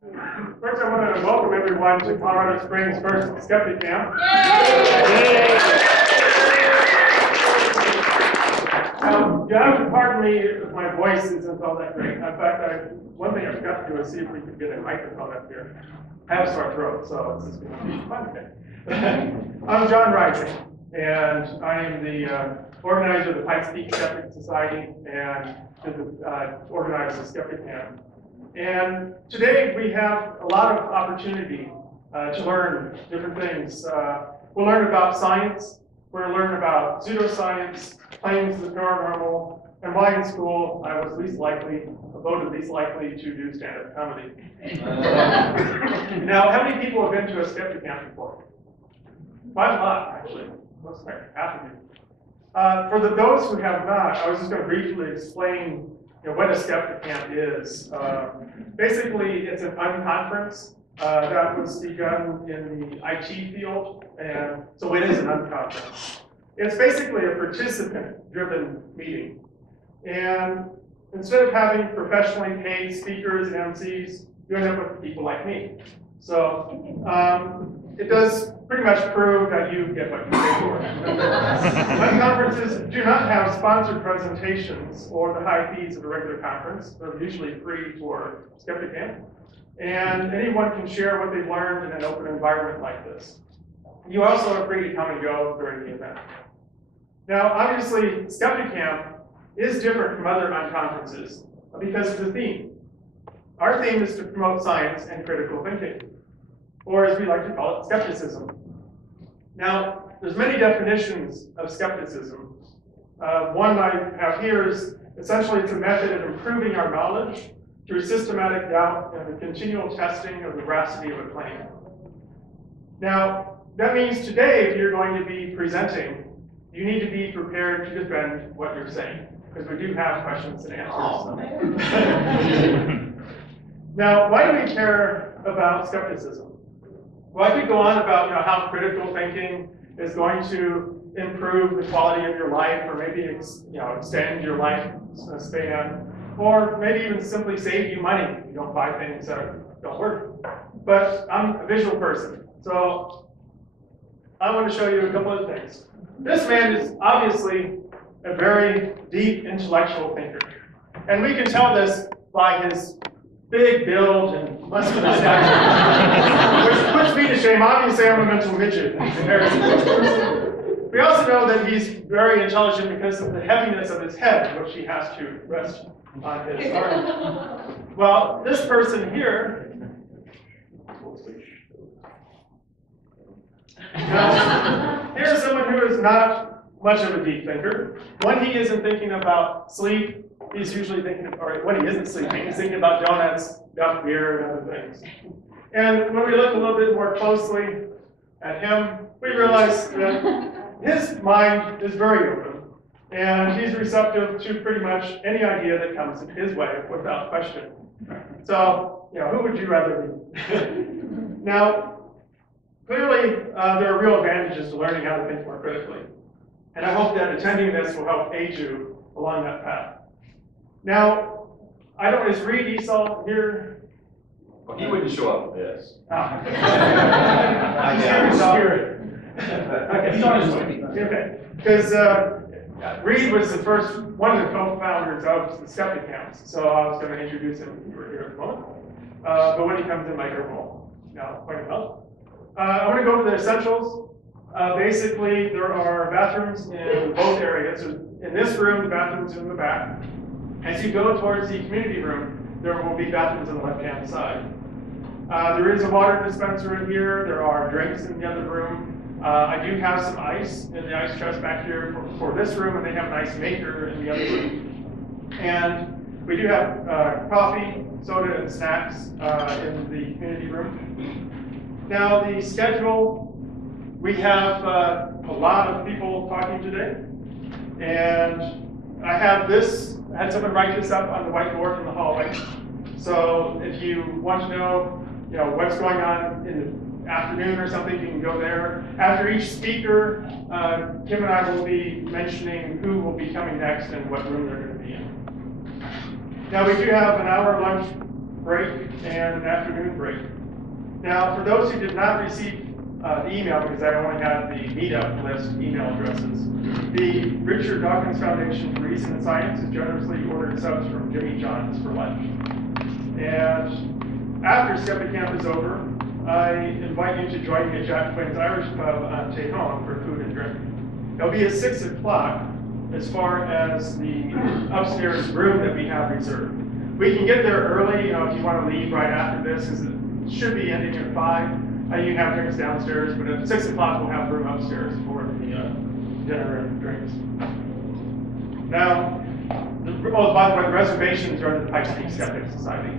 First, I want to welcome everyone to Colorado Springs' first Skeptic Camp. You have to pardon me if my voice isn't all that great. In fact, one thing I forgot to do is see if we could get a microphone up here. I have a sore throat, so this is going to be fun today. I'm John Rising, and I am the organizer of the Pikes Peak Skeptic Society and organizer of Skeptic Camp. And today we have a lot of opportunity to learn different things. We'll learn about science, we'll learn about pseudoscience, claims of the paranormal, and why in school I was voted least likely to do stand-up comedy. Now, how many people have been to a Skeptic Camp before? Quite a lot, actually. Looks like half of you. For those who have not, I was just going to briefly explain what a Skeptic Camp is. Basically, it's an unconference that was begun in the IT field, and so it is an unconference. It's basically a participant-driven meeting. And instead of having professionally paid speakers and MCs, you end up with people like me. So it does pretty much prove that you get what you pay for. Conferences do not have sponsored presentations or the high fees of a regular conference. They're usually free for Skeptic Camp. And anyone can share what they've learned in an open environment like this. You also are free to come and go during the event. Now, obviously, Skeptic Camp is different from other unconferences because of the theme. Our theme is to promote science and critical thinking, or as we like to call it, skepticism. Now, there's many definitions of skepticism. One I have here is essentially it's a method of improving our knowledge through systematic doubt and the continual testing of the veracity of a claim. Now, that means today, if you're going to be presenting, you need to be prepared to defend what you're saying, because we do have questions and answers. Now, why do we care about skepticism? Well, I could go on about how critical thinking is going to improve the quality of your life, or maybe extend your life span, or maybe even simply save you money if you don't buy things that don't work. But I'm a visual person, so I want to show you a couple of things. This man is obviously a very deep intellectual thinker, and we can tell this by his big build and muscular stature, which puts me to shame. Obviously, I'm a mental midget in comparison to this person. We also know that he's very intelligent because of the heaviness of his head, which he has to rest on his arm. Well, this person here, here's someone who is not much of a deep thinker. When he isn't thinking about sleep, he's usually thinking, or when he isn't sleeping, he's thinking about donuts, duck beer, and other things. And when we look a little bit more closely at him, we realize that his mind is very open, and he's receptive to pretty much any idea that comes his way without question. So, who would you rather be? Now, clearly, there are real advantages to learning how to think more critically. And I hope that attending this will help aid you along that path. Now, is Reed Esau here? Well, he wouldn't show up with this. Oh. Spirit. Okay. Because Reed was one of the co-founders of the Skeptic Camps. So I was going to introduce him if you were here at the moment. But when he comes in, microphone. Now, quite well. I want to go over the essentials. Basically, there are bathrooms in both areas. In this room, the bathroom's in the back. As you go towards the community room, there will be bathrooms on the left-hand side. There is a water dispenser in here. There are drinks in the other room. I do have some ice in the ice chest back here for this room, and they have an ice maker in the other room. And we do have coffee, soda, and snacks in the community room. Now, the schedule, we have a lot of people talking today. And I had someone write this up on the whiteboard in the hallway. So if you want to know, what's going on in the afternoon or something, you can go there. After each speaker, Kim and I will be mentioning who will be coming next and what room they're going to be in. Now we do have an hour lunch break and an afternoon break. Now, for those who did not receive the email, because I only had the meetup list email addresses, the Richard Dawkins Foundation for Reason and Science has generously ordered subs from Jimmy John's for lunch. And after SkeptiCamp is over, I invite you to join me at Jack Twain's Irish Pub on Tejon for food and drink. It'll be at 6 o'clock as far as the upstairs room that we have reserved. We can get there early, if you want to leave right after this, because it should be ending at 5. You can have drinks downstairs, but at 6 o'clock we'll have room upstairs for the dinner and drinks. Now, by the way, the reservations are in the Pikes Peak Skeptic Society.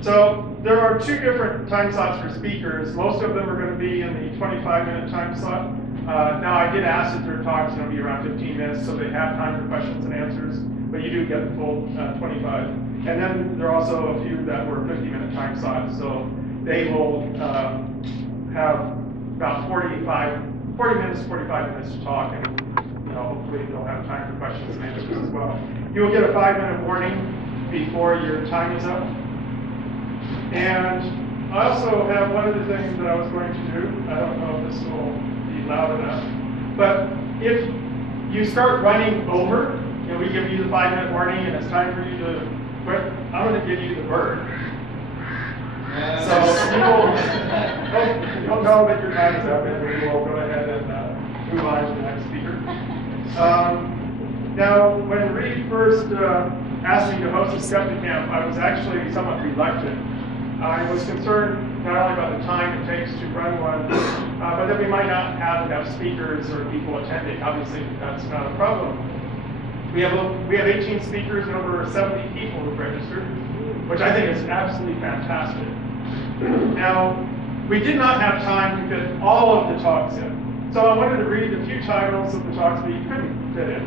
So there are 2 different time slots for speakers. Most of them are going to be in the 25-minute time slot. Now, I did ask that their talk's going to be around 15 minutes, so they have time for questions and answers, but you do get the full 25. And then there are also a few that were 50-minute time slots, so they will have about 40 minutes, 45 minutes to talk, and hopefully they'll have time for questions and answers as well. You will get a 5-minute warning before your time is up. And I also have one other thing that I was going to do. I don't know if this will be loud enough, but if you start running over, we give you the 5-minute warning and it's time for you to quit, I'm going to give you the bird. So you'll know that your time is up and we will go ahead and move on to the next speaker. Now, when Reed first asked me to host a SkeptiCamp, I was actually somewhat reluctant. I was concerned not only about the time it takes to run one, but that we might not have enough speakers or people attending. Obviously, that's not a problem. We have 18 speakers and over 70 people who've registered, which I think is absolutely fantastic. Now, we did not have time to fit all of the talks in, so I wanted to read a few titles of the talks we couldn't fit in.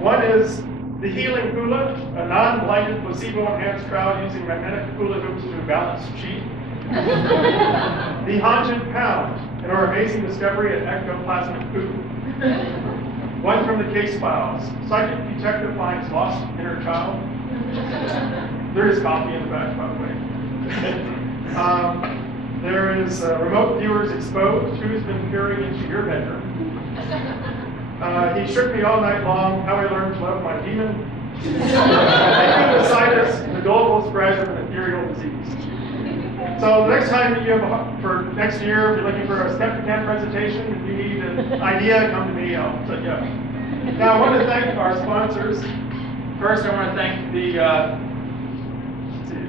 One is The Healing Hula, a non-blinded placebo-enhanced trial using magnetic hula hoops to balance chi. The Haunted Pound, and our amazing discovery at ectoplasmic poop. One from the Case Files, psychic detective finds lost inner child. There is coffee in the back, by the way. There is Remote Viewers Exposed, who's been peering into your bedroom. He shook me all night long, how I learned to love my demon. Appendicitis, the global spread of an ethereal disease. So the next time that you have, for next year, if you're looking for a SkeptiCamp presentation, if you need an idea, come to me, I'll set you up. Now I want to thank our sponsors. First, I want to thank the, let's see,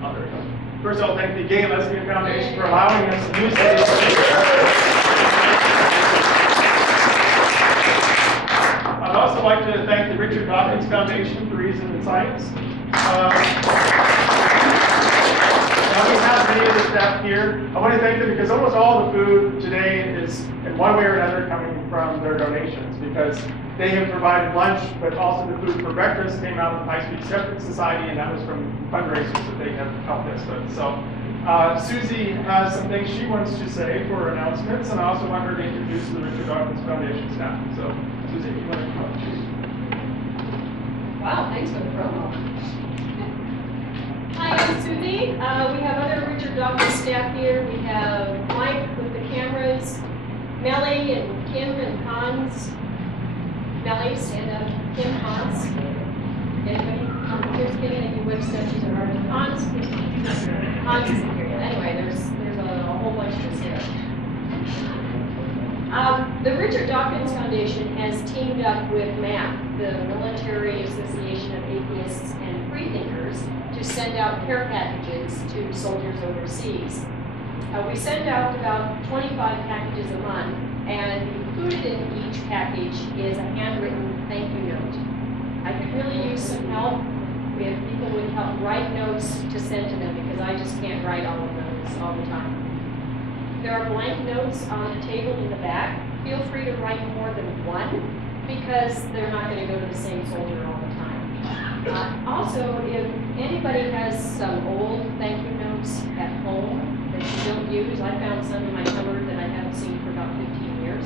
there we go. First, I'll thank the Gay and Lesbian Foundation for allowing us to use this. I'd also like to thank the Richard Dawkins Foundation for Reason and Science. Now we have many of the staff here. I want to thank them because almost all the food today is, in one way or another, coming from their donations, because they have provided lunch, but also the food for breakfast came out of the Pikes Peak Skeptic Society, and that was from fundraisers that they have helped us with. So Susie has some things she wants to say for her announcements, and I also want her to introduce the Richard Dawkins Foundation staff. So Susie, you want to come up? Wow, thanks for the promo. Hi, I'm Susie. We have other Richard Dawkins staff here. We have Mike with the cameras, Melly and Kim and Hans. Melly, stand up. Kim, Hans. Anybody? Here's Kim and you which statues are hard. Hans? Hans isn't here yet. Anyway, there's a whole bunch of us here. The Richard Dawkins Foundation has teamed up with MAP, the Military Association of Atheists and Freethinkers, to send out care packages to soldiers overseas. We send out about 25 packages a month, and included in each package is a handwritten thank you note. I could really use some help if people would help write notes to send to them, because I just can't write all of those all the time. There are blank notes on the table in the back. Feel free to write more than one, because they're not going to go to the same soldier all the time. Also, if anybody has some old thank you notes at home that you don't use, I found some in my cupboard that I haven't seen for about 15 years.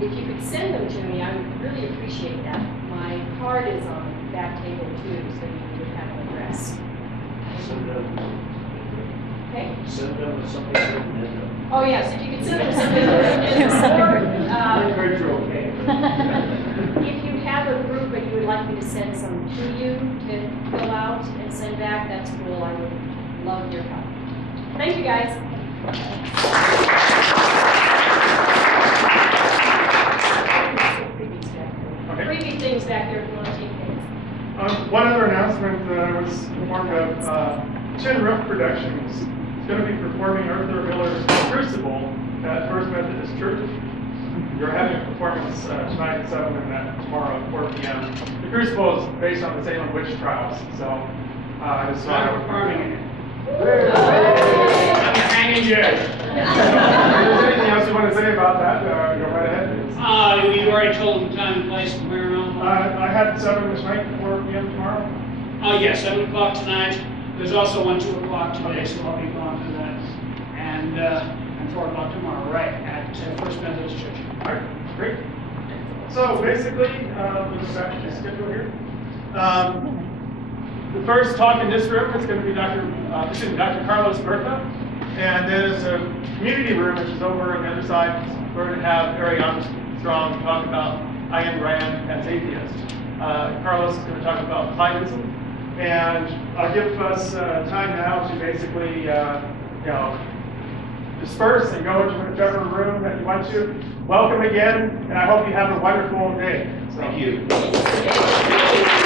if you could send them to me, I would really appreciate that. My card is on the back table too, so you would have an address. Send them, Okay? send them with something written in them. Oh, yes, if you could send them something. Language are okay. If you have a group and you would like me to send some to you to fill out and send back, that's cool. I would love your help. Thank you, guys. Okay. Freebie things back there if you want to take things. One other announcement, I was informed of Chin Roof Productions. It's going to be performing Arthur Miller's Crucible at First Methodist Church. You're having a performance tonight at 7 and tomorrow at 4 p.m. The Crucible is based on the Salem witch trials, so I just saw it. performing it. I'm hanging you. If there's anything else you want to say about that, go right ahead. You already told them time and place and where and all? I had 7 this night, 4 p.m. tomorrow. Oh, yes, 7 o'clock tonight. There's also one 2 o'clock today, so I'll be gone for that. And 4 o'clock tomorrow, right, at First Methodist Church. All right, great. So basically, let's go back to the schedule here. The first talk in this room is going to be Dr. Carlos Bertha, and then there's a community room, which is over on the other side. We're going to have Harry Armstrong talk about Ayn Rand as atheist. Carlos is going to talk about Platonism, and I'll give us time now to basically, disperse and go into whichever room that you want to. Welcome again, and I hope you have a wonderful day. So. Thank you.